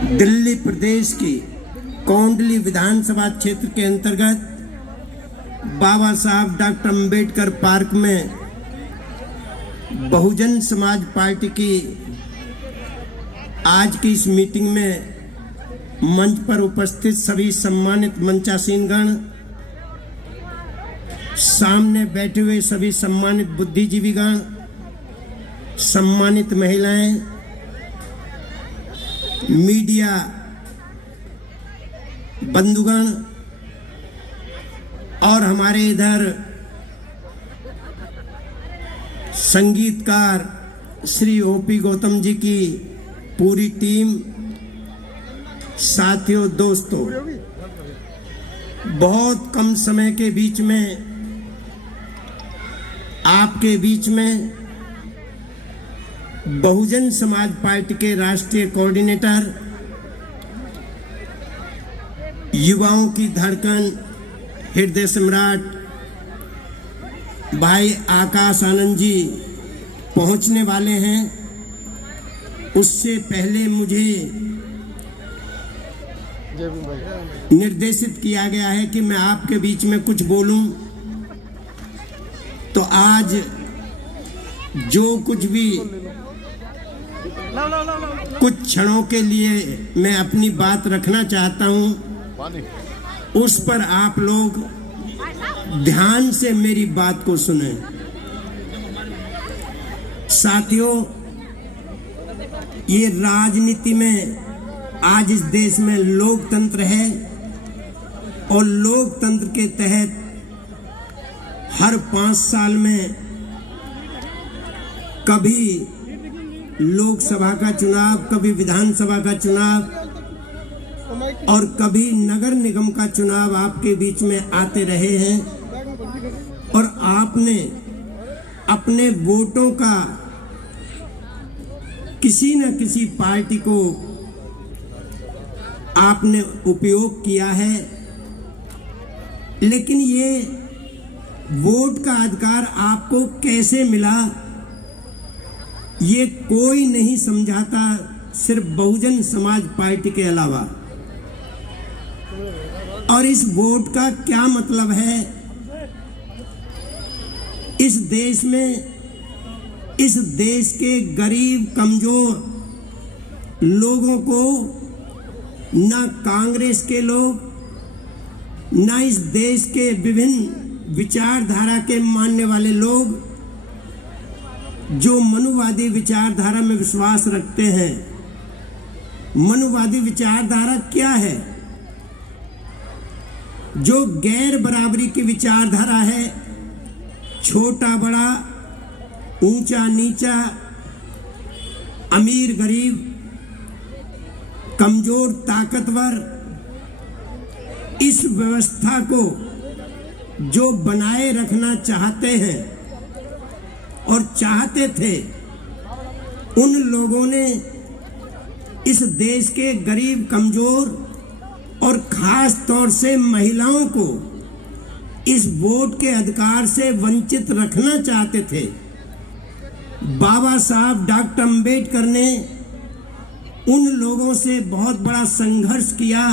दिल्ली प्रदेश की कोंडली विधानसभा क्षेत्र के अंतर्गत बाबा साहब डॉक्टर अंबेडकर पार्क में बहुजन समाज पार्टी की आज की इस मीटिंग में मंच पर उपस्थित सभी सम्मानित मंचासीनगण, सामने बैठे हुए सभी सम्मानित बुद्धिजीवीगण, सम्मानित महिलाएं, मीडिया बंधुगण और हमारे इधर संगीतकार श्री ओपी गौतम जी की पूरी टीम, साथियों, दोस्तों, बहुत कम समय के बीच में आपके बीच में बहुजन समाज पार्टी के राष्ट्रीय कोऑर्डिनेटर, युवाओं की धड़कन, हृदय सम्राट भाई आकाश आनंद जी पहुंचने वाले हैं। उससे पहले मुझे निर्देशित किया गया है कि मैं आपके बीच में कुछ बोलूं, तो आज जो कुछ भी कुछ क्षणों के लिए मैं अपनी बात रखना चाहता हूं, उस पर आप लोग ध्यान से मेरी बात को सुनें। साथियों, ये राजनीति में आज इस देश में लोकतंत्र है और लोकतंत्र के तहत हर 5 साल में कभी लोकसभा का चुनाव, कभी विधानसभा का चुनाव और कभी नगर निगम का चुनाव आपके बीच में आते रहे हैं और आपने अपने वोटों का किसी न किसी पार्टी को आपने उपयोग किया है, लेकिन ये वोट का अधिकार आपको कैसे मिला, ये कोई नहीं समझाता, सिर्फ बहुजन समाज पार्टी के अलावा। और इस वोट का क्या मतलब है इस देश में? इस देश के गरीब कमजोर लोगों को ना कांग्रेस के लोग, ना इस देश के विभिन्न विचारधारा के मानने वाले लोग जो मनुवादी विचारधारा में विश्वास रखते हैं। मनुवादी विचारधारा क्या है? जो गैर बराबरी की विचारधारा है, छोटा बड़ा, ऊंचा नीचा, अमीर गरीब, कमजोर ताकतवर, इस व्यवस्था को जो बनाए रखना चाहते हैं और चाहते थे, उन लोगों ने इस देश के गरीब, कमजोर और खास तौर से महिलाओं को इस वोट के अधिकार से वंचित रखना चाहते थे। बाबा साहब डॉक्टर अंबेडकर ने उन लोगों से बहुत बड़ा संघर्ष किया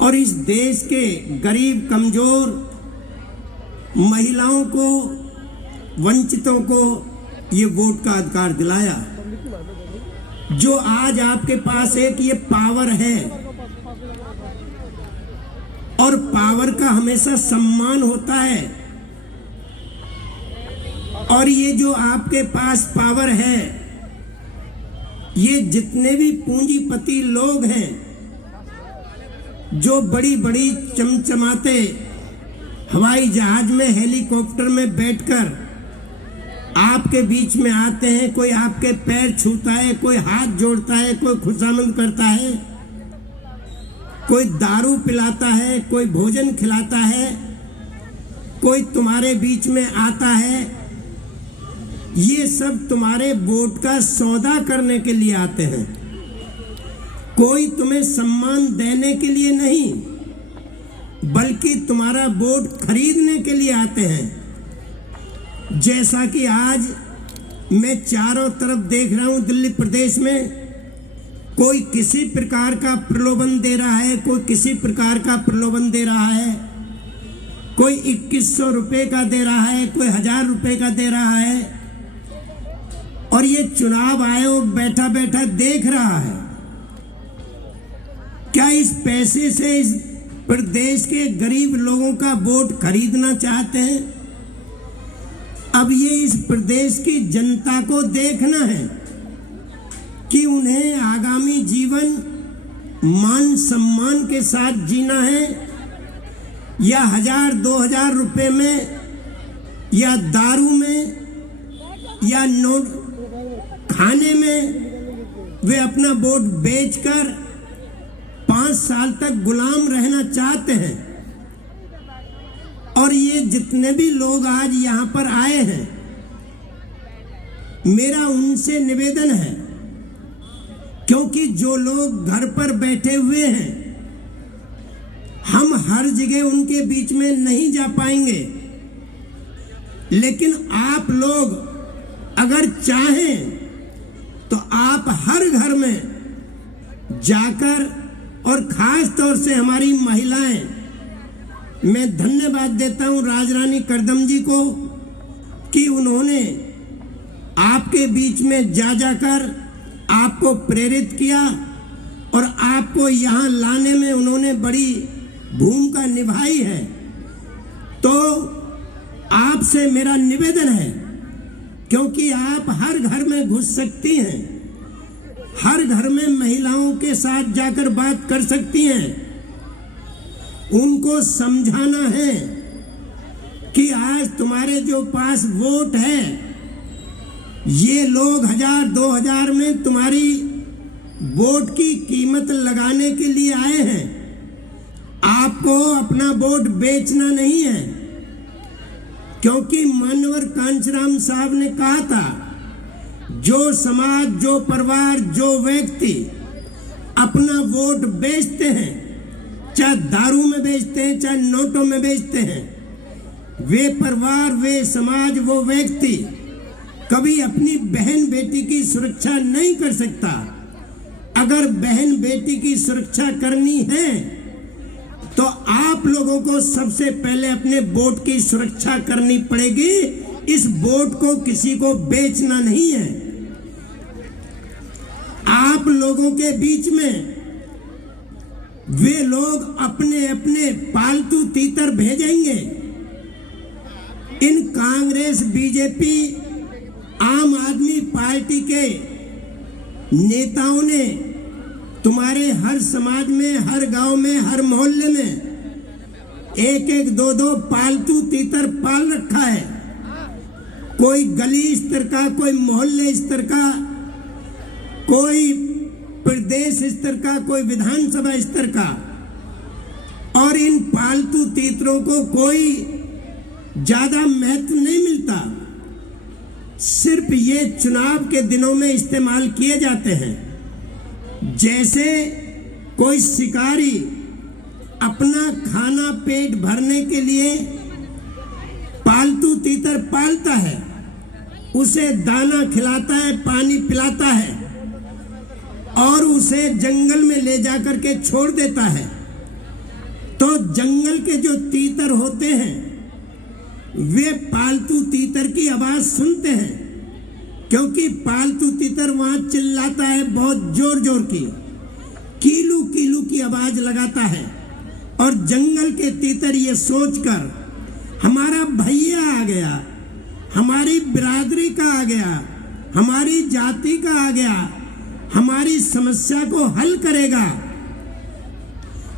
और इस देश के गरीब, कमजोर, महिलाओं को, वंचितों को ये वोट का अधिकार दिलाया। जो आज आपके पास एक ये पावर है और पावर का हमेशा सम्मान होता है, और ये जो आपके पास पावर है, ये जितने भी पूंजीपति लोग हैं जो बड़ी बड़ी चमचमाते हवाई जहाज में, हेलीकॉप्टर में बैठकर आपके बीच में आते हैं, कोई आपके पैर छूता है, कोई हाथ जोड़ता है, कोई खुशामद करता है, कोई दारू पिलाता है, कोई भोजन खिलाता है, कोई तुम्हारे बीच में आता है, ये सब तुम्हारे वोट का सौदा करने के लिए आते हैं। कोई तुम्हें सम्मान देने के लिए नहीं, बल्कि तुम्हारा वोट खरीदने के लिए आते हैं। जैसा कि आज मैं चारों तरफ देख रहा हूं, दिल्ली प्रदेश में कोई किसी प्रकार का प्रलोभन दे रहा है, कोई किसी प्रकार का प्रलोभन दे रहा है, कोई 2100 रुपए का दे रहा है, कोई 1000 रुपए का दे रहा है, और ये चुनाव आयोग बैठा बैठा देख रहा है। क्या इस पैसे से इस प्रदेश के गरीब लोगों का वोट खरीदना चाहते हैं? अब ये इस प्रदेश की जनता को देखना है कि उन्हें आगामी जीवन मान सम्मान के साथ जीना है, या 1000-2000 रुपए में, या दारू में, या नोट खाने में वे अपना वोट बेचकर 5 साल तक गुलाम रहना चाहते हैं। और ये जितने भी लोग आज यहां पर आए हैं, मेरा उनसे निवेदन है, क्योंकि जो लोग घर पर बैठे हुए हैं, हम हर जगह उनके बीच में नहीं जा पाएंगे, लेकिन आप लोग अगर चाहें तो आप हर घर में जाकर, और खास तौर से हमारी महिलाएं, मैं धन्यवाद देता हूं राजरानी करदम जी को कि उन्होंने आपके बीच में जा जाकर आपको प्रेरित किया, और आपको यहां लाने में उन्होंने बड़ी भूमिका निभाई है। तो आपसे मेरा निवेदन है, क्योंकि आप हर घर में घुस सकती हैं, हर घर में महिलाओं के साथ जाकर बात कर सकती हैं, उनको समझाना है कि आज तुम्हारे जो पास वोट है, ये लोग 1000-2000 में तुम्हारी वोट की कीमत लगाने के लिए आए हैं। आपको अपना वोट बेचना नहीं है, क्योंकि मानवर कांचराम साहब ने कहा था, जो समाज, जो परिवार, जो व्यक्ति अपना वोट बेचते हैं, चाहे दारू में बेचते हैं, चाहे नोटों में बेचते हैं, वे परिवार, वे समाज, वो व्यक्ति कभी अपनी बहन बेटी की सुरक्षा नहीं कर सकता। अगर बहन बेटी की सुरक्षा करनी है तो आप लोगों को सबसे पहले अपने वोट की सुरक्षा करनी पड़ेगी। इस वोट को किसी को बेचना नहीं है। आप लोगों के बीच में वे लोग अपने अपने पालतू तीतर भेजेंगे। इन कांग्रेस, बीजेपी, आम आदमी पार्टी के नेताओं ने तुम्हारे हर समाज में, हर गांव में, हर मोहल्ले में एक एक दो दो पालतू तीतर पाल रखा है। कोई गली स्तर का, कोई मोहल्ले स्तर का, कोई प्रदेश स्तर का, कोई विधानसभा स्तर का। और इन पालतू तीतरों को कोई ज्यादा महत्व नहीं मिलता। सिर्फ ये चुनाव के दिनों में इस्तेमाल किए जाते हैं। जैसे कोई शिकारी अपना खाना पेट भरने के लिए पालतू तीतर पालता है, उसे दाना खिलाता है, पानी पिलाता है और उसे जंगल में ले जाकर के छोड़ देता है। तो जंगल के जो तीतर होते हैं वे पालतू तीतर की आवाज सुनते हैं, क्योंकि पालतू तीतर वहां चिल्लाता है बहुत जोर जोर की, कीलू कीलू की आवाज लगाता है। और जंगल के तीतर ये सोचकर हमारा भैया आ गया, हमारी बिरादरी का आ गया, हमारी जाति का आ गया, हमारी समस्या को हल करेगा,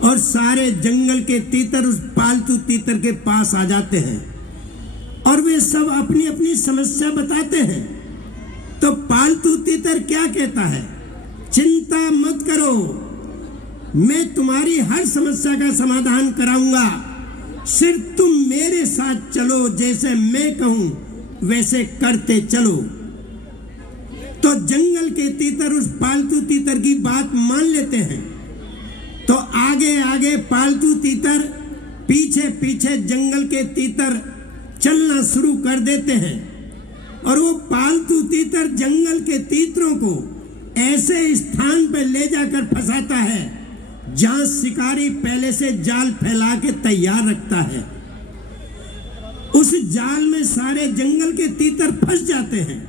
और सारे जंगल के तीतर उस पालतू तीतर के पास आ जाते हैं और वे सब अपनी अपनी समस्या बताते हैं। तो पालतू तीतर क्या कहता है? चिंता मत करो, मैं तुम्हारी हर समस्या का समाधान कराऊंगा, सिर्फ तुम मेरे साथ चलो, जैसे मैं कहूं वैसे करते चलो। तो जंगल के तीतर उस पालतू तीतर की बात मान लेते हैं। तो आगे आगे पालतू तीतर, पीछे पीछे जंगल के तीतर चलना शुरू कर देते हैं। और वो पालतू तीतर जंगल के तीतरों को ऐसे स्थान पर ले जाकर फंसाता है जहां शिकारी पहले से जाल फैला के तैयार रखता है। उस जाल में सारे जंगल के तीतर फंस जाते हैं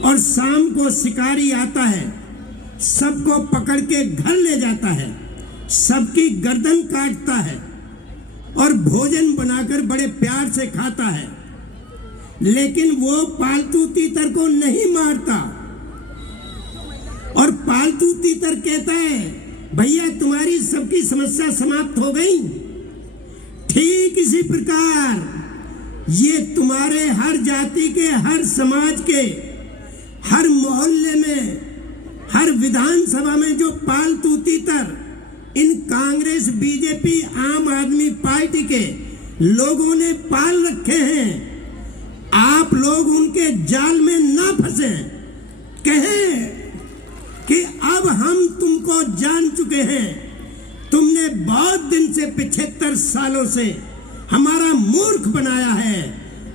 और शाम को शिकारी आता है, सबको पकड़ के घर ले जाता है, सबकी गर्दन काटता है और भोजन बनाकर बड़े प्यार से खाता है। लेकिन वो पालतू तीतर को नहीं मारता और पालतू तीतर कहता है, भैया तुम्हारी सबकी समस्या समाप्त हो गई। ठीक इसी प्रकार ये तुम्हारे हर जाति के, हर समाज के, हर मोहल्ले में, हर विधानसभा में जो पालतू तीतर इन कांग्रेस, बीजेपी, आम आदमी पार्टी के लोगों ने पाल रखे हैं, आप लोग उनके जाल में ना फंसे। कहें कि अब हम तुमको जान चुके हैं, तुमने बहुत दिन से 75 सालों से हमारा मूर्ख बनाया है,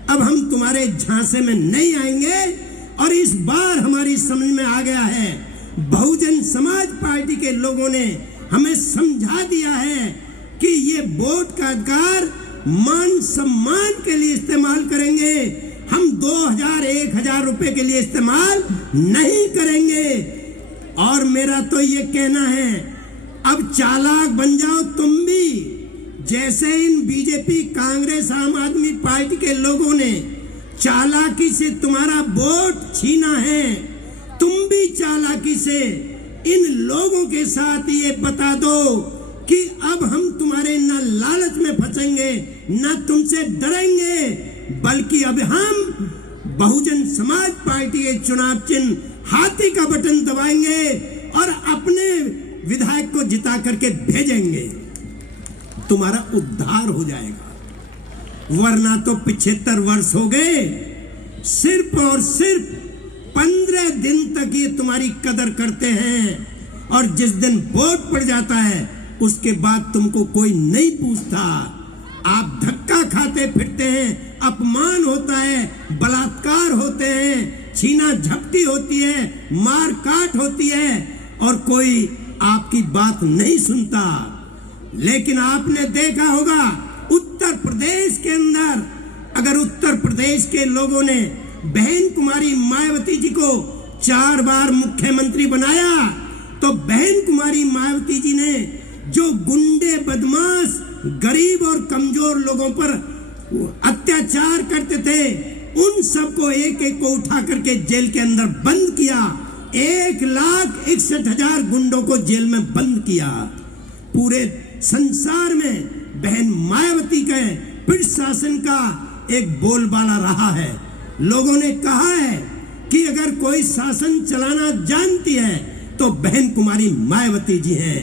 अब हम तुम्हारे झांसे में नहीं आएंगे। और इस बार हमारी समझ में आ गया है, बहुजन समाज पार्टी के लोगों ने हमें समझा दिया है कि ये वोट का अधिकार मान सम्मान के लिए इस्तेमाल करेंगे, हम 2000 1000 रुपए के लिए इस्तेमाल नहीं करेंगे। और मेरा तो ये कहना है, अब चालाक बन जाओ तुम भी, जैसे इन बीजेपी, कांग्रेस, आम आदमी पार्टी के लोगों ने चालाकी से तुम्हारा वोट छीना है, तुम भी चालाकी से इन लोगों के साथ ये बता दो कि अब हम तुम्हारे न लालच में फंसेंगे, न तुमसे डरेंगे, बल्कि अब हम बहुजन समाज पार्टी के चुनाव चिन्ह हाथी का बटन दबाएंगे और अपने विधायक को जिता करके भेजेंगे, तुम्हारा उद्धार हो जाएगा। वरना तो 75 वर्ष हो गए, सिर्फ और सिर्फ 15 दिन तक ये तुम्हारी कदर करते हैं और जिस दिन वोट पड़ जाता है उसके बाद तुमको कोई नहीं पूछता। आप धक्का खाते फिरते हैं, अपमान होता है, बलात्कार होते हैं, छीना झपटी होती है, मार काट होती है और कोई आपकी बात नहीं सुनता। लेकिन आपने देखा होगा उत्तर प्रदेश के अंदर, अगर उत्तर प्रदेश के लोगों ने बहन कुमारी मायावती जी को 4 बार मुख्यमंत्री बनाया, तो बहन कुमारी मायावती जी ने जो गुंडे, बदमाश, गरीब और कमजोर लोगों पर अत्याचार करते थे, उन सबको एक एक को उठा करके जेल के अंदर बंद किया। 1,61,000 गुंडों को जेल में बंद किया। पूरे संसार में बहन मायावती के फिर शासन का एक बोलबाला रहा है। लोगों ने कहा है कि अगर कोई शासन चलाना जानती है तो बहन कुमारी मायावती जी हैं।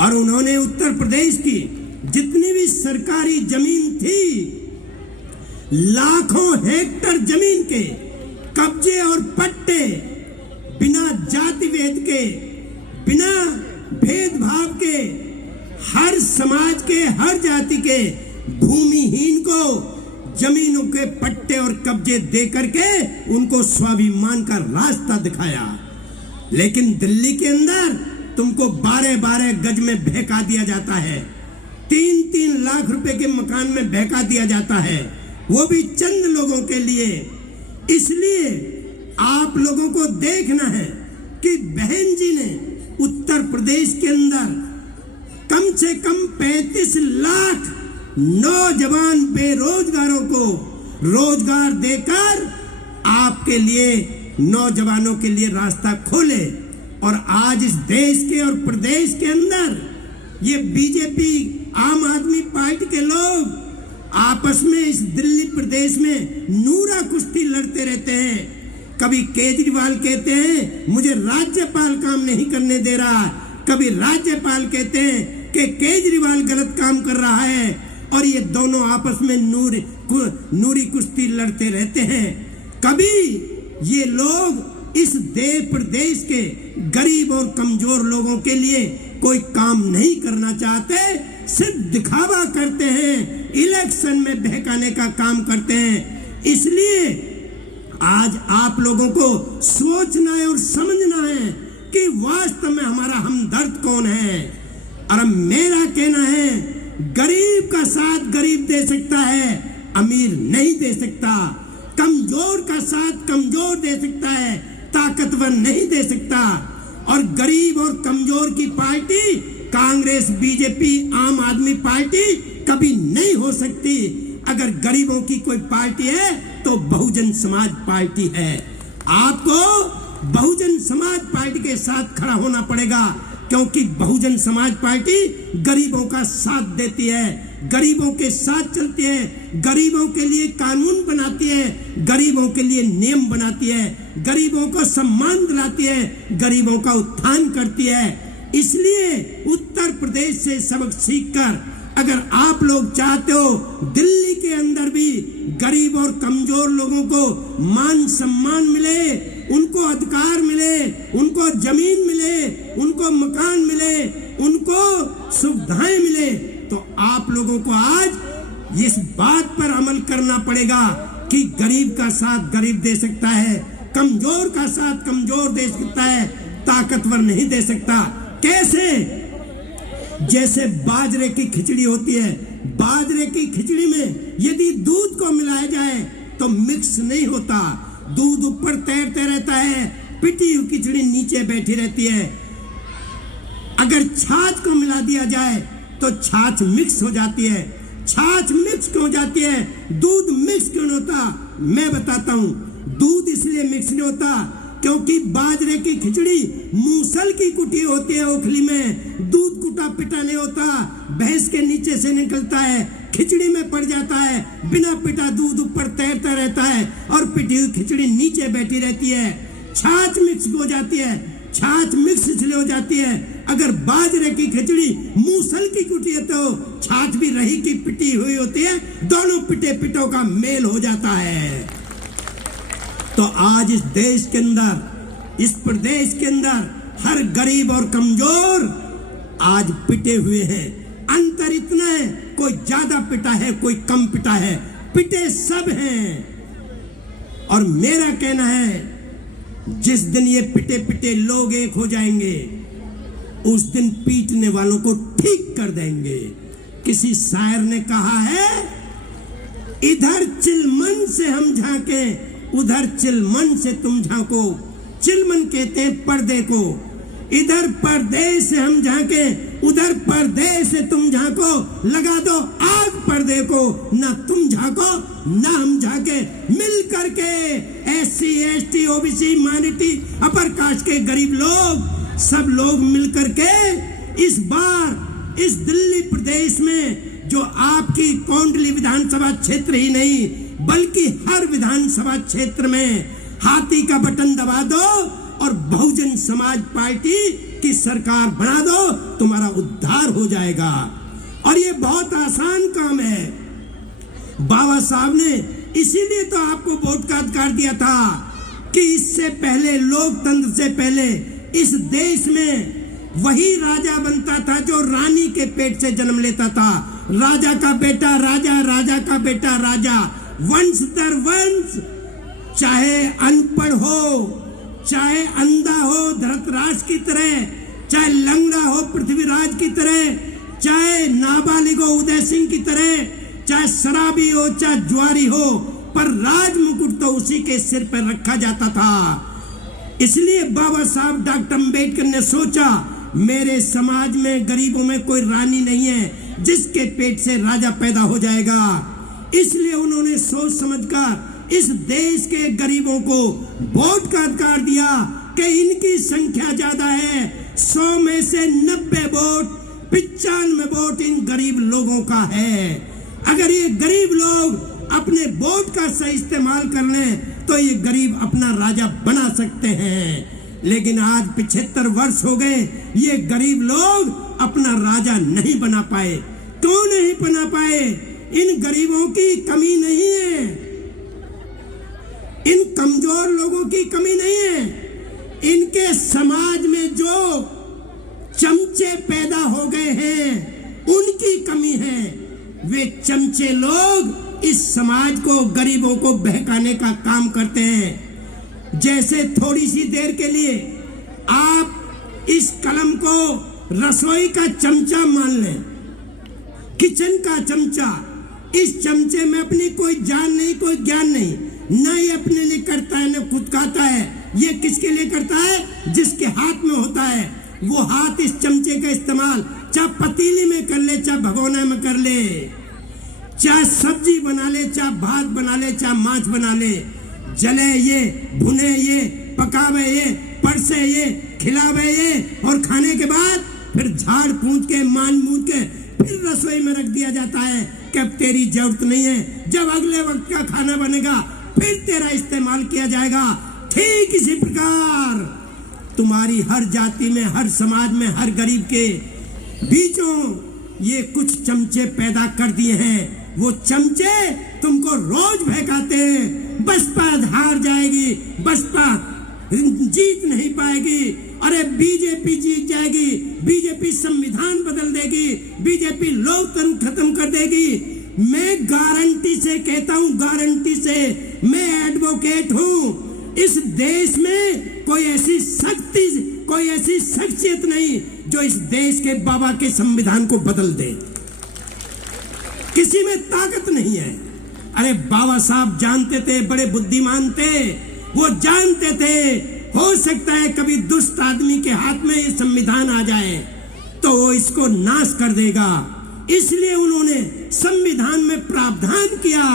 और उन्होंने उत्तर प्रदेश की जितनी भी सरकारी जमीन थी, लाखों हेक्टर जमीन के कब्जे और पट्टे बिना जाति भेद के, बिना भेदभाव के, हर समाज के, हर जाति के भूमिहीन को जमीनों के पट्टे और कब्जे दे करके उनको स्वाभिमान का रास्ता दिखाया। लेकिन दिल्ली के अंदर तुमको 12-12 गज में बहका दिया जाता है, 3-3 लाख रुपए के मकान में बहका दिया जाता है, वो भी चंद लोगों के लिए। इसलिए आप लोगों को देखना है कि बहन जी ने उत्तर प्रदेश के अंदर कम से कम 35 लाख नौजवान बेरोजगारों को रोजगार देकर आपके लिए, नौजवानों के लिए रास्ता खोले। और आज इस देश के और प्रदेश के अंदर ये बीजेपी, आम आदमी पार्टी के लोग आपस में इस दिल्ली प्रदेश में नूरा कुश्ती लड़ते रहते हैं। कभी केजरीवाल कहते हैं मुझे राज्यपाल काम नहीं करने दे रहा, कभी राज्यपाल कहते हैं कि केजरीवाल गलत काम कर रहा है, और ये दोनों आपस में नूरी कुश्ती लड़ते रहते हैं। कभी ये लोग इस देश प्रदेश के गरीब और कमजोर लोगों के लिए कोई काम नहीं करना चाहते, सिर्फ दिखावा करते हैं, इलेक्शन में बहकाने का काम करते हैं। इसलिए आज आप लोगों को सोचना है और समझना है कि वास्तव में हमारा हमदर्द कौन है। और मेरा कहना है, गरीब का साथ गरीब दे सकता है, अमीर नहीं दे सकता। कमजोर का साथ कमजोर दे सकता है, ताकतवर नहीं दे सकता। और गरीब और कमजोर की पार्टी कांग्रेस, बीजेपी, आम आदमी पार्टी कभी नहीं हो सकती। अगर गरीबों की कोई पार्टी है तो बहुजन समाज पार्टी है। आपको बहुजन समाज पार्टी के साथ खड़ा होना पड़ेगा, क्योंकि बहुजन समाज पार्टी गरीबों का साथ देती है, गरीबों के साथ चलती है, गरीबों के लिए कानून बनाती है, गरीबों के लिए नियम बनाती है, गरीबों को सम्मान दिलाती है, गरीबों का उत्थान करती है। इसलिए उत्तर प्रदेश से सबक सीखकर अगर आप लोग चाहते हो दिल्ली के अंदर भी गरीब और कमजोर लोगों को मान सम्मान मिले, उनको अधिकार मिले, उनको जमीन मिले, उनको मकान मिले, उनको सुविधाएं मिले, तो आप लोगों को आज इस बात पर अमल करना पड़ेगा कि गरीब का साथ गरीब दे सकता है, कमजोर का साथ कमजोर दे सकता है, ताकतवर नहीं दे सकता। कैसे? जैसे बाजरे की खिचड़ी होती है, बाजरे की खिचड़ी में यदि दूध को मिलाया जाए तो मिक्स नहीं होता, दूध ऊपर तैरते रहता है, पिटी हुई खिचड़ी नीचे बैठी रहती है। अगर छाछ को मिला दिया जाए तो छाछ मिक्स हो जाती है। छाछ मिक्स क्यों हो जाती है? दूध मिक्स क्यों नहीं होता? मैं बताता हूं। दूध इसलिए मिक्स नहीं होता क्योंकि बाजरे की खिचड़ी मूसल की कुटी होती है, ओखली में दूध कुटा पिटा नहीं होता, भैंस के नीचे से निकलता है, खिचड़ी में पड़ जाता है, बिना पिटा दूध ऊपर तैरता रहता है और पिटी हुई खिचड़ी नीचे बैठी रहती है। छाछ मिक्स हो जाती है। छाछ मिक्स इसलिए हो जाती है, अगर बाजरे की खिचड़ी मूसल की कुटी है तो छाछ भी रही की पिटी हुई होती है, दोनों पिटे पिटों का मेल हो जाता है। तो आज इस देश के अंदर, इस प्रदेश के अंदर हर गरीब और कमजोर आज पिटे हुए हैं। अंतर इतना है, कोई ज्यादा पिटा है, कोई कम पिटा है, पिटे सब हैं। और मेरा कहना है, जिस दिन ये पिटे पिटे लोग एक हो जाएंगे, उस दिन पीटने वालों को ठीक कर देंगे। किसी शायर ने कहा है, इधर चिलमन से हम झांके, उधर चिलमन से तुम झांको। चिलमन कहते हैं पर्दे को। इधर पर्दे से हम झांके, उधर पर्दे से तुम झांको, लगा दो आग पर्दे को, ना तुम झांको ना हम झांके। मिल करके SC ST OBC minority upper caste के गरीब लोग, सब लोग मिल करके इस बार इस दिल्ली प्रदेश में जो आपकी कोंडली विधानसभा क्षेत्र ही नहीं बल्कि हर विधानसभा क्षेत्र में हाथी का बटन दबा दो और बहुजन समाज पार्टी की सरकार बना दो, तुम्हारा उद्धार हो जाएगा। और ये बहुत आसान काम है। बाबा साहब ने इसीलिए तो आपको वोट का अधिकार दिया था कि इससे पहले, लोकतंत्र से पहले इस देश में वही राजा बनता था जो रानी के पेट से जन्म लेता था। राजा का बेटा राजा, राजा का बेटा राजा, वंश दर वंश, चाहे अनपढ़ हो, चाहे अंधा हो धृतराष्ट्र की तरह, चाहे लंगड़ा हो पृथ्वीराज की तरह, चाहे नाबालिग हो उदय सिंह की तरह, चाहे शराबी हो चाहे जुआरी हो, पर राज मुकुट तो उसी के सिर पर रखा जाता था। इसलिए बाबा साहब डॉक्टर अम्बेडकर ने सोचा, मेरे समाज में गरीबों में कोई रानी नहीं है जिसके पेट से राजा पैदा हो जाएगा। इसलिए उन्होंने सोच समझकर इस देश के गरीबों को वोट का अधिकार दिया कि इनकी संख्या ज्यादा है, 100 में से 90 वोट, 95 वोट इन गरीब लोगों का है। अगर ये गरीब लोग अपने वोट का सही इस्तेमाल कर लें तो ये गरीब अपना राजा बना सकते हैं। लेकिन आज 75 वर्ष हो गए, ये गरीब लोग अपना राजा नहीं बना पाए। क्यों नहीं बना पाए? इन गरीबों की कमी नहीं है, इन कमजोर लोगों की कमी नहीं है, इनके समाज में जो चमचे पैदा हो गए हैं उनकी कमी है। वे चमचे लोग इस समाज को, गरीबों को बहकाने का काम करते हैं। जैसे थोड़ी सी देर के लिए आप इस कलम को रसोई का चमचा मान लें, किचन का चमचा। इस चमचे में अपनी कोई जान नहीं, कोई ज्ञान नहीं, न ये अपने लिए करता है न खुद खाता है। ये किसके लिए करता है? जिसके हाथ में होता है। वो हाथ इस चमचे का इस्तेमाल चाहे पतीली में कर ले, चाहे भगोना में कर ले, चाहे सब्जी बना ले, चाहे भात बना ले, चाहे मांस बना ले, जले ये, भुने ये, पकावे ये, परसे ये, खिलावे ये, और खाने के बाद फिर झाड़ पूंछ के, मान मूंछ के फिर रसोई में रख दिया जाता है कि अब तेरी जरूरत नहीं है। जब अगले वक्त का खाना बनेगा फिर तेरा इस्तेमाल किया जाएगा। ठीक इसी प्रकार तुम्हारी हर जाति में, हर समाज में, हर गरीब के बीचों ये कुछ चमचे पैदा कर दिए हैं। वो चमचे तुमको रोज बहकाते हैं। बसपा हार जाएगी, बसपा जीत नहीं पाएगी, अरे बीजेपी जीत जाएगी, बीजेपी संविधान बदल देगी, बीजेपी लोकतंत्र खत्म कर देगी। मैं गारंटी से कहता हूं, गारंटी से, मैं एडवोकेट हूं। इस देश में कोई ऐसी शक्ति, कोई ऐसी शख्सियत नहीं जो इस देश के बाबा के संविधान को बदल दे। किसी में ताकत नहीं है। अरे बाबा साहब जानते थे, बड़े बुद्धिमान थे, वो जानते थे हो सकता है कभी दुष्ट आदमी के हाथ में ये संविधान आ जाए तो वो इसको नाश कर देगा। इसलिए उन्होंने संविधान में प्रावधान किया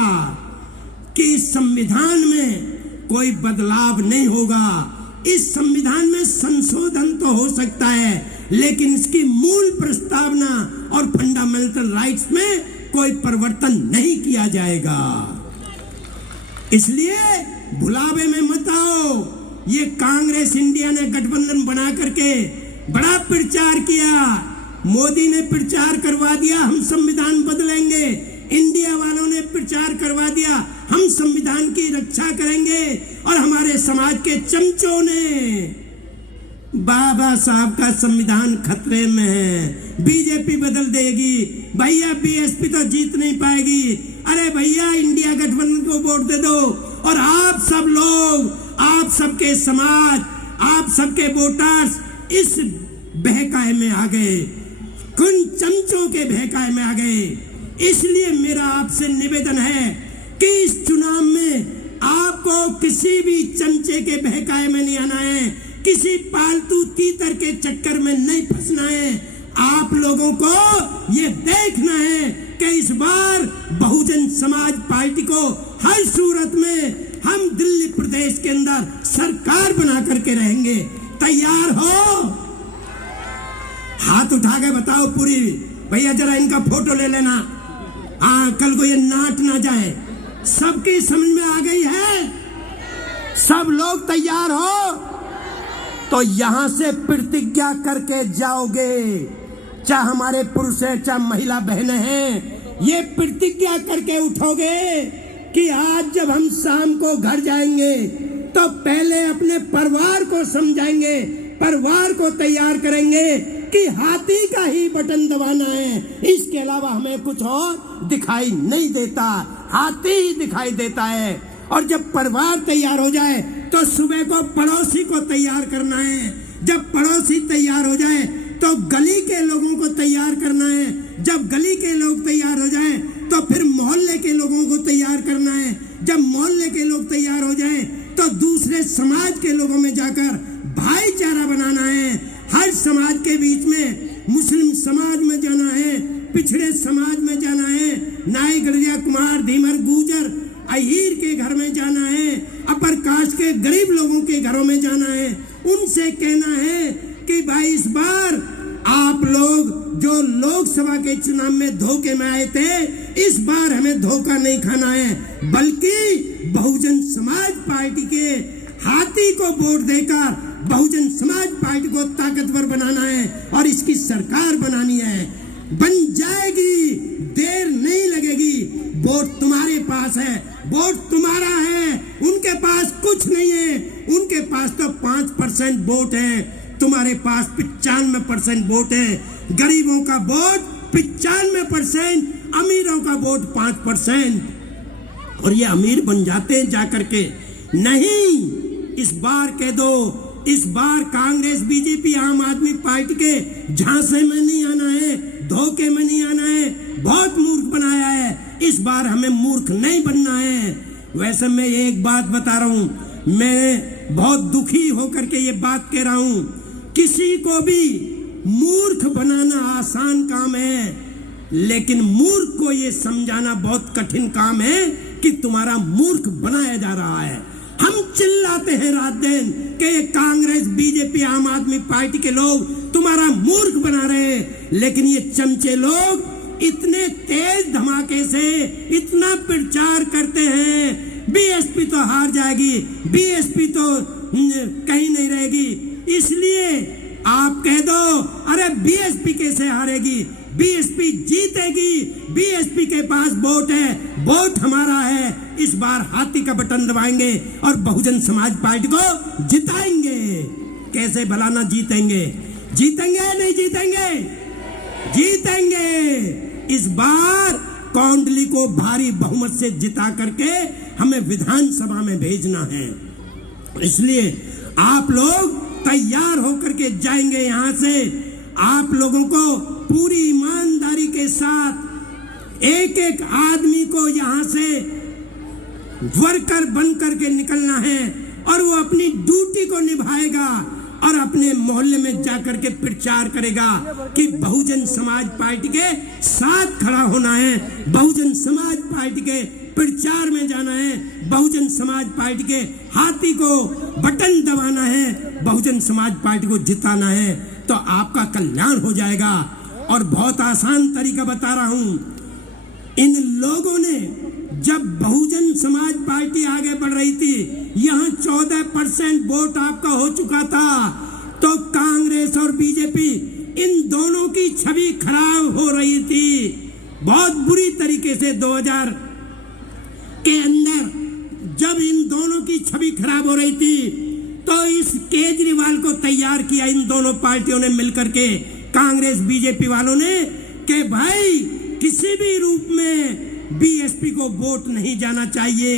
कि इस संविधान में कोई बदलाव नहीं होगा। इस संविधान में संशोधन तो हो सकता है, लेकिन इसकी मूल प्रस्तावना और फंडामेंटल राइट्स में कोई परिवर्तन नहीं किया जाएगा। इसलिए भुलावे में मत आओ। ये कांग्रेस इंडिया ने गठबंधन बना करके बड़ा प्रचार किया, मोदी ने प्रचार करवा दिया हम संविधान बदलेंगे, इंडिया वालों ने प्रचार करवा दिया हम संविधान की रक्षा करेंगे, और हमारे समाज के चमचों ने बाबा साहब का संविधान खतरे में है, बीजेपी बदल देगी, भैया बीएसपी तो जीत नहीं पाएगी, अरे भैया इंडिया गठबंधन को वोट दे दो। और आप सब लोग, आप सबके समाज, आप सबके वोटर्स इस बहकाए में आ गए, कुछ चमचों के बहकाए में आ गए। इसलिए मेरा आपसे निवेदन है कि इस चुनाव में आपको किसी भी चमचे के बहकाए में नहीं आना है, किसी पालतू तीतर के चक्कर में नहीं फंसना है। आप लोगों को ये देखना है कि इस बार बहुजन समाज पार्टी को हर सूरत में हम दिल्ली प्रदेश के अंदर सरकार बना करके रहेंगे। तैयार हो? हाथ उठा के बताओ पूरी। भैया जरा इनका फोटो ले लेना, हाँ कल को ये नाट ना जाए। सबकी समझ में आ गई है? सब लोग तैयार हो तो यहां से प्रतिज्ञा करके जाओगे, चाहे हमारे पुरुष है चाहे महिला बहनें हैं, ये प्रतिज्ञा करके उठोगे कि आज जब हम शाम को घर जाएंगे तो पहले अपने परिवार को समझाएंगे, परिवार को तैयार करेंगे कि हाथी का ही बटन दबाना है, इसके अलावा हमें कुछ और दिखाई नहीं देता, हाथी ही दिखाई देता है। और जब परिवार तैयार हो जाए तो सुबह को पड़ोसी को तैयार करना है, जब पड़ोसी तैयार हो जाए तो गली के लोगों को तैयार करना है, जब गली के लोग तैयार हो जाए तो फिर मोहल्ले के लोगों को तैयार करना है, जब मोहल्ले के लोग तैयार हो जाए तो दूसरे समाज के लोगों में जाकर भाईचारा बनाना है। हर समाज के बीच में मुस्लिम समाज में जाना है, पिछड़े समाज में जाना है, नाई गड़िया कुमार धीमर गुजर अहीर के घर में जाना है, अपर कास्ट के गरीब लोगों के घरों में जाना है, उनसे कहना है कि भाई इस बार आप लोग जो लोकसभा के चुनाव में धोखे में आए थे, इस बार हमें धोखा नहीं खाना है, बल्कि बहुजन समाज पार्टी के हाथी को वोट देकर बहुजन समाज पार्टी को ताकतवर बनाना है और इसकी सरकार बनानी है। बन जाएगी, देर नहीं लगेगी। वोट तुम्हारे पास है, वोट तुम्हारा है, उनके पास कुछ नहीं है, उनके पास तो 5% वोट है, तुम्हारे पास 95% वोट है। गरीबों का वोट 95%, अमीरों का वोट 5%। और ये अमीर बन जाते हैं जाकर के। नहीं, इस बार कह दो, इस बार कांग्रेस बीजेपी आम आदमी पार्टी के झांसे में नहीं आना है, धोखे में नहीं आना है। बहुत मूर्ख बनाया है, इस बार हमें मूर्ख नहीं बनना है। वैसे मैं एक बात बता रहा हूं, मैं बहुत दुखी होकर के ये बात कह रहा हूं, किसी को भी मूर्ख बनाना आसान काम है, लेकिन मूर्ख को ये समझाना बहुत कठिन काम है कि तुम्हारा मूर्ख बनाया जा रहा है। हम चिल्लाते हैं रात दिन कि ये कांग्रेस बीजेपी आम आदमी पार्टी के लोग तुम्हारा मूर्ख बना रहे हैं, लेकिन ये चमचे लोग इतने तेज धमाके से इतना प्रचार करते हैं, बीएसपी तो हार जाएगी, बीएसपी तो कहीं नहीं रहेगी। इसलिए आप कह दो, अरे बीएसपी कैसे हारेगी, बीएसपी जीतेगी, बीएसपी के पास वोट है, वोट हमारा है। इस बार हाथी का बटन दबाएंगे और बहुजन समाज पार्टी को जिताएंगे। कैसे भला ना जीतेंगे? जीतेंगे नहीं जीतेंगे? जीतेंगे। इस बार कौंडली को भारी बहुमत से जिता करके हमें विधानसभा में भेजना है। इसलिए आप लोग तैयार होकर के जाएंगे यहां से। आप लोगों को पूरी ईमानदारी के साथ एक एक आदमी को यहां से वर्कर बन करके निकलना है और वो अपनी ड्यूटी को निभाएगा और अपने मोहल्ले में जाकर के प्रचार करेगा कि बहुजन समाज पार्टी के साथ खड़ा होना है, बहुजन समाज पार्टी के प्रचार में जाना है, बहुजन समाज पार्टी के हाथी को बटन दबाना है, बहुजन समाज पार्टी को जिताना है, तो आपका कल्याण हो जाएगा। और बहुत आसान तरीका बता रहा हूं, इन लोगों ने जब बहुजन समाज पार्टी आगे बढ़ रही थी, यहां 14% वोट आपका हो चुका था, तो कांग्रेस और बीजेपी इन दोनों की छवि खराब हो रही थी बहुत बुरी तरीके से। 2000 के अंदर जब इन दोनों की छवि खराब हो रही थी, तो इस केजरीवाल को तैयार किया इन दोनों पार्टियों ने मिलकर के, कांग्रेस बीजेपी वालों ने, कि भाई किसी भी रूप में बीएसपी को वोट नहीं जाना चाहिए,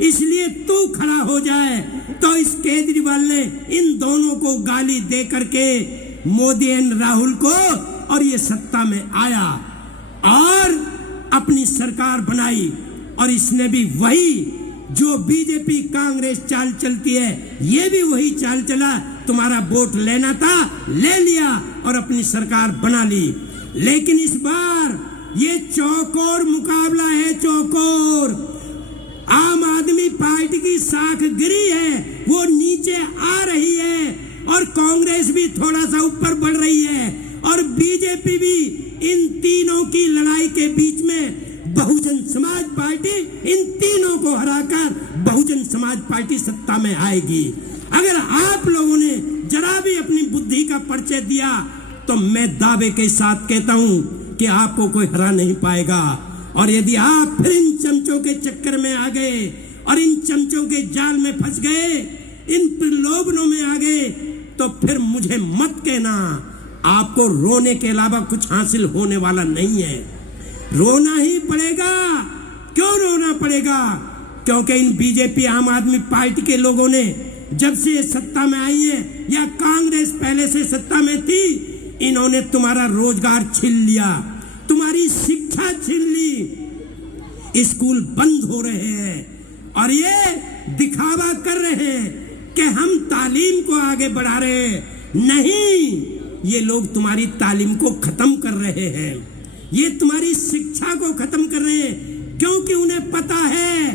इसलिए तू खड़ा हो जाए। तो इस केजरीवाल ने इन दोनों को गाली दे करके मोदी एंड राहुल को, और ये सत्ता में आया और अपनी सरकार बनाई। और इसने भी वही जो बीजेपी कांग्रेस चाल चलती है, ये भी वही चाल चला। तुम्हारा वोट लेना था, ले लिया और अपनी सरकार बना ली। लेकिन इस बार ये चौकोर मुकाबला है, चौकोर। आम आदमी पार्टी की साख गिरी है, वो नीचे आ रही है, और कांग्रेस भी थोड़ा सा ऊपर बढ़ रही है, और बीजेपी भी। इन तीनों की लड़ाई के बीच में बहुजन समाज पार्टी इन तीनों को हराकर बहुजन समाज पार्टी सत्ता में आएगी। अगर आप लोगों ने जरा भी अपनी बुद्धि का परिचय दिया, तो मैं दावे के साथ कहता हूं कि आपको कोई हरा नहीं पाएगा। और यदि आप फिर इन चमचों के चक्कर में आ गए और इन चमचों के जाल में फंस गए, इन प्रलोभनों में आ गए, तो फिर मुझे मत कहना। आपको रोने के अलावा कुछ हासिल होने वाला नहीं है। रोना ही पड़ेगा। क्यों रोना पड़ेगा? क्योंकि इन बीजेपी आम आदमी पार्टी के लोगों ने जब से ये सत्ता में आई है, या कांग्रेस पहले से सत्ता में थी, इन्होंने तुम्हारा रोजगार छीन लिया, तुम्हारी शिक्षा छीन ली, स्कूल बंद हो रहे हैं, और ये दिखावा कर रहे हैं कि हम तालीम को आगे बढ़ा रहे हैं। नहीं, ये लोग तुम्हारी तालीम को खत्म कर रहे हैं, ये तुम्हारी शिक्षा को खत्म कर रहे हैं, क्योंकि उन्हें पता है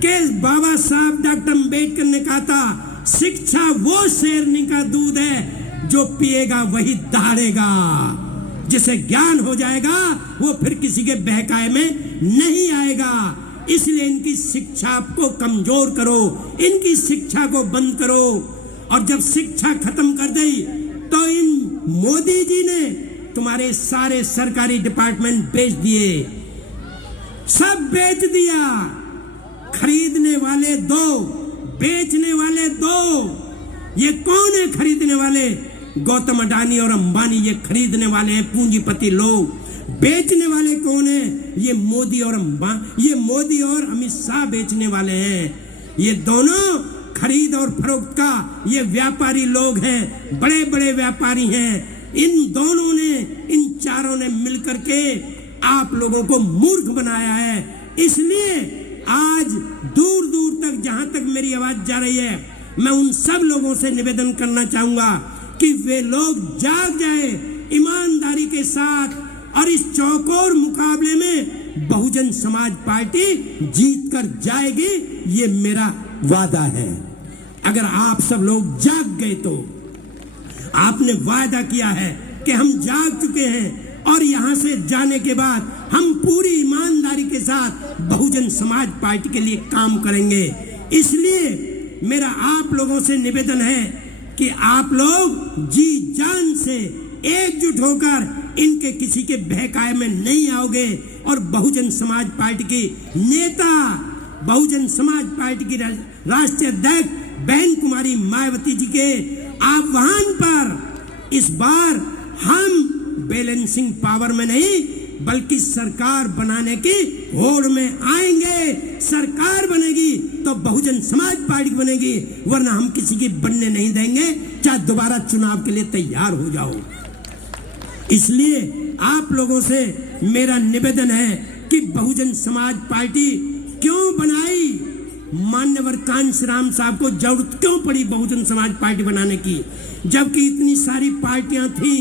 कि बाबा साहब डॉक्टर अम्बेडकर ने कहा था, शिक्षा वो शेरनी का दूध है जो पिएगा वही दहाड़ेगा। जिसे ज्ञान हो जाएगा वो फिर किसी के बहकाए में नहीं आएगा। इसलिए इनकी शिक्षा को कमजोर करो, इनकी शिक्षा को बंद करो। और जब शिक्षा खत्म कर दी, तो इन मोदी जी ने तुम्हारे सारे सरकारी डिपार्टमेंट बेच दिए, सब बेच दिया। खरीदने वाले दो, बेचने वाले दो। ये कौन है खरीदने वाले? गौतम अडानी और अंबानी ये खरीदने वाले हैं, पूंजीपति लोग। बेचने वाले कौन है? ये मोदी और अमित शाह बेचने वाले हैं। ये दोनों खरीद और फरोख्त का ये व्यापारी लोग हैं, बड़े बड़े व्यापारी हैं। इन दोनों ने, इन चारों ने मिलकर के आप लोगों को मूर्ख बनाया है। इसलिए आज दूर दूर तक, जहां तक मेरी आवाज जा रही है, मैं उन सब लोगों से निवेदन करना चाहूंगा कि वे लोग जाग जाए ईमानदारी के साथ, और इस चौकोर मुकाबले में बहुजन समाज पार्टी जीत कर जाएगी, ये मेरा वादा है। अगर आप सब लोग जाग गए तो आपने वादा किया है कि हम जाग चुके हैं और यहां से जाने के बाद हम पूरी ईमानदारी के साथ बहुजन समाज पार्टी के लिए काम करेंगे। इसलिए मेरा आप लोगों से निवेदन है कि आप लोग जी जान से एकजुट होकर इनके किसी के बहकाए में नहीं आओगे और बहुजन समाज पार्टी की नेता, बहुजन समाज पार्टी की राष्ट्रीय अध्यक्ष बहन कुमारी मायावती जी के आह्वान पर इस बार हम बैलेंसिंग पावर में नहीं बल्कि सरकार बनाने की होड़ में आएंगे। सरकार बनेगी तो बहुजन समाज पार्टी बनेगी, वरना हम किसी की बनने नहीं देंगे, चाहे दोबारा चुनाव के लिए तैयार हो जाओ। इसलिए आप लोगों से मेरा निवेदन है कि बहुजन समाज पार्टी क्यों बनाई, मान्यवर कांशीराम साहब को जरूरत क्यों पड़ी बहुजन समाज पार्टी बनाने की, जबकि इतनी सारी पार्टियां थी।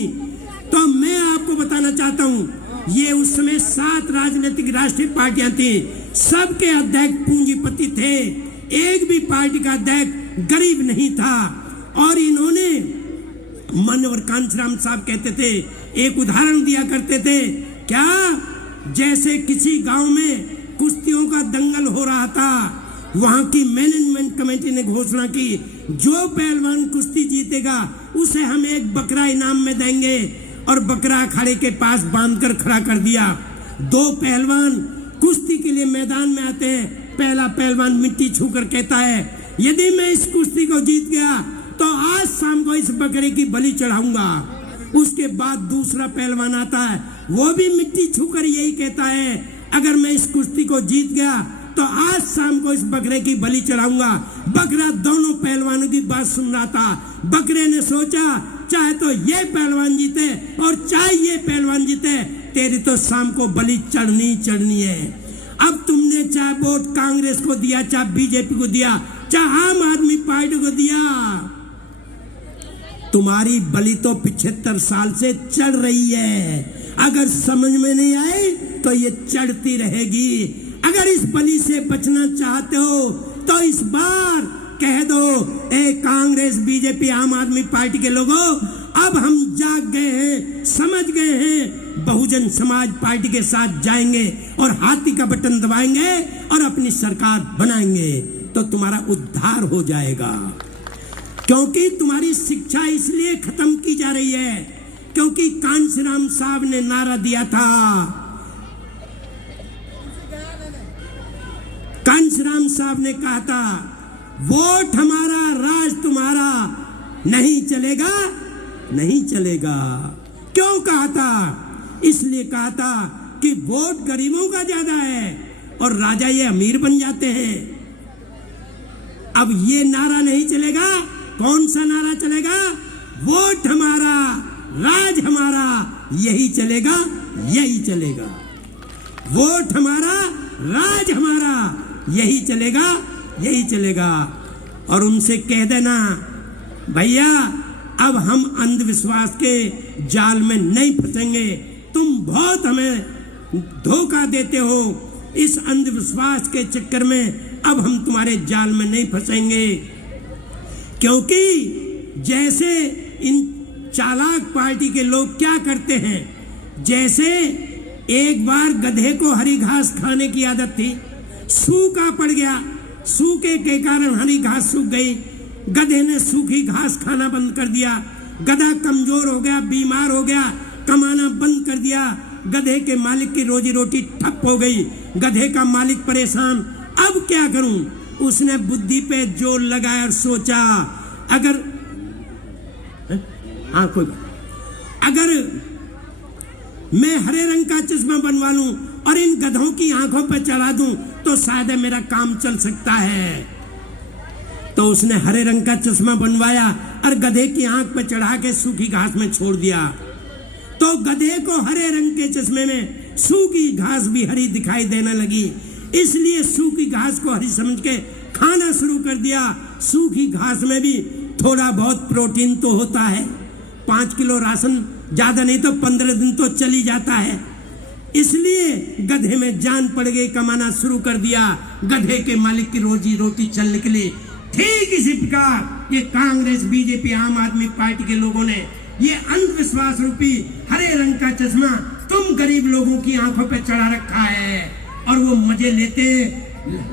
तो मैं आपको बताना चाहता हूं, ये उस समय 7 राजनीतिक राष्ट्रीय पार्टियां थी, सबके अध्यक्ष पूंजीपति थे, एक भी पार्टी का अध्यक्ष गरीब नहीं था। और इन्होंने, मान्यवर कांशीराम साहब कहते थे, एक उदाहरण दिया करते थे, क्या जैसे किसी गांव में कुश्तियों का दंगल हो रहा था, वहां की मैनेजमेंट कमेटी ने घोषणा की जो पहलवान कुश्ती जीतेगा उसे हम एक बकरा इनाम में देंगे, और बकरा अखाड़े के पास बांधकर खड़ा कर दिया। 2 पहलवान कुश्ती के लिए मैदान में आते हैं, पहला पहलवान मिट्टी छूकर कहता है, यदि मैं इस कुश्ती को जीत गया तो आज शाम को इस बकरे की बलि चढ़ाऊंगा। उसके बाद दूसरा पहलवान आता है, वो भी मिट्टी छूकर यही कहता है, अगर मैं इस कुश्ती को जीत गया तो आज शाम को इस बकरे की बलि चढ़ाऊंगा। बकरा दोनों पहलवानों की बात सुन रहा था। बकरे ने सोचा, चाहे तो ये पहलवान जीते और चाहे ये पहलवान जीते, तेरी तो शाम को बलि चढ़नी है। अब तुमने चाहे वोट कांग्रेस को दिया, चाहे बीजेपी को दिया, चाहे आम आदमी पार्टी को दिया, तुम्हारी बलि तो 75 साल से चढ़ रही है। अगर समझ में नहीं आई तो ये चढ़ती रहेगी। अगर इस बलि से बचना चाहते हो तो इस बार कह दो, ए कांग्रेस, बीजेपी, आम आदमी पार्टी के लोगों, अब हम जाग गए हैं, समझ गए हैं, बहुजन समाज पार्टी के साथ जाएंगे और हाथी का बटन दबाएंगे और अपनी सरकार बनाएंगे, तो तुम्हारा उद्धार हो जाएगा। क्योंकि तुम्हारी शिक्षा इसलिए खत्म की जा रही है क्योंकि कांशीराम साहब ने नारा दिया था, कांशीराम साहब ने कहा था, वोट हमारा राज तुम्हारा, नहीं चलेगा नहीं चलेगा। क्यों कहा था? इसलिए कहा था कि वोट गरीबों का ज्यादा है और राजा ये अमीर बन जाते हैं। अब ये नारा नहीं चलेगा। कौन सा नारा चलेगा? वोट हमारा राज हमारा, यही चलेगा, यही चलेगा। वोट हमारा राज हमारा, यही चलेगा, यही चलेगा। और उनसे कह देना, भैया अब हम अंधविश्वास के जाल में नहीं फंसेंगे, तुम बहुत हमें धोखा देते हो, इस अंधविश्वास के चक्कर में अब हम तुम्हारे जाल में नहीं फंसेंगे। क्योंकि जैसे इन चालाक पार्टी के लोग क्या करते हैं, जैसे एक बार गधे को हरी घास खाने की आदत थी, सूखा पड़ गया, सूखे के कारण हरी घास सूख गई, गधे ने सूखी घास खाना बंद कर दिया, गधा कमजोर हो गया, बीमार हो गया, कमाना बंद कर दिया, गधे के मालिक की रोजी रोटी ठप हो गई, गधे का मालिक परेशान, अब क्या करूं? उसने बुद्धि पे जोर लगाया और सोचा, मैं हरे रंग का चश्मा बनवा लूं और इन गधों की आंखों पर चढ़ा दूं तो शायद मेरा काम चल सकता है। तो उसने हरे रंग का चश्मा बनवाया और गधे की आंख पर चढ़ा के सूखी घास में छोड़ दिया। तो गधे को हरे रंग के चश्मे में सूखी घास भी हरी दिखाई देने लगी, इसलिए सूखी घास को हरी समझ के खाना शुरू कर दिया। सूखी घास में भी थोड़ा बहुत प्रोटीन तो होता है, 5 किलो राशन ज्यादा नहीं तो 15 दिन तो चली जाता है। इसलिए गधे में जान पड़ गई, कमाना शुरू कर दिया। गधे के मालिक की रोजी रोटी चल निकली। ठीक इसी प्रकार ये कांग्रेस, बीजेपी, आम आदमी पार्टी के लोगों ने ये अंधविश्वास रूपी हरे रंग का चश्मा तुम गरीब लोगों की आंखों पे चढ़ा रखा है और वो मजे लेते,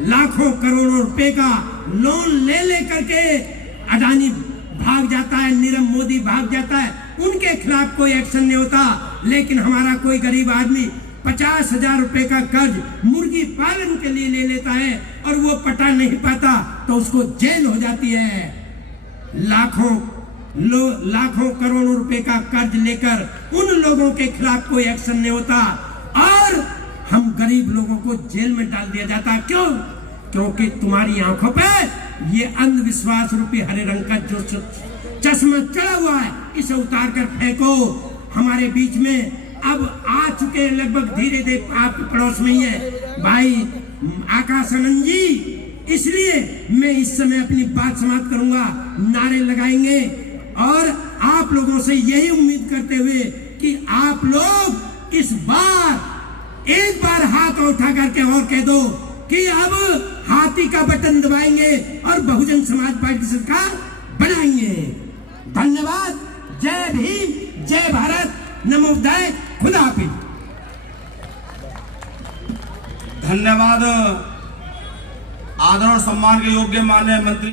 लाखों करोड़ों रुपए का लोन ले ले करके अडानी भाग जाता है, नीरव मोदी भाग जाता है, उनके खिलाफ कोई एक्शन नहीं होता। लेकिन हमारा कोई गरीब आदमी 50,000 रुपए का कर्ज मुर्गी पालन के लिए ले लेता है और वो पटा नहीं पाता तो उसको जेल हो जाती है। लाखों करोड़ों रुपए का कर्ज लेकर उन लोगों के खिलाफ कोई एक्शन नहीं होता और हम गरीब लोगों को जेल में डाल दिया जाता। क्यों? क्योंकि तुम्हारी आंखों पे ये अंधविश्वास रूपी हरे रंग का जो चश्मा चढ़ा हुआ है, इसे उतार कर फेंको। हमारे बीच में अब आ चुके लगभग धीरे धीरे आपके पड़ोस में ही है भाई आकाश आनंद जी। इसलिए मैं इस समय अपनी बात समाप्त करूंगा, नारे लगाएंगे और आप लोगों से यही उम्मीद करते हुए कि आप लोग इस बार एक बार हाथ उठा करके और कह दो कि अब हाथी का बटन दबाएंगे और बहुजन समाज पार्टी सरकार बनाएंगे। धन्यवाद। जय भीम, जय भारत, नमो बुद्धाय, खुदा हाफिज। धन्यवाद। आदर और सम्मान के योग्य माननीय मंत्री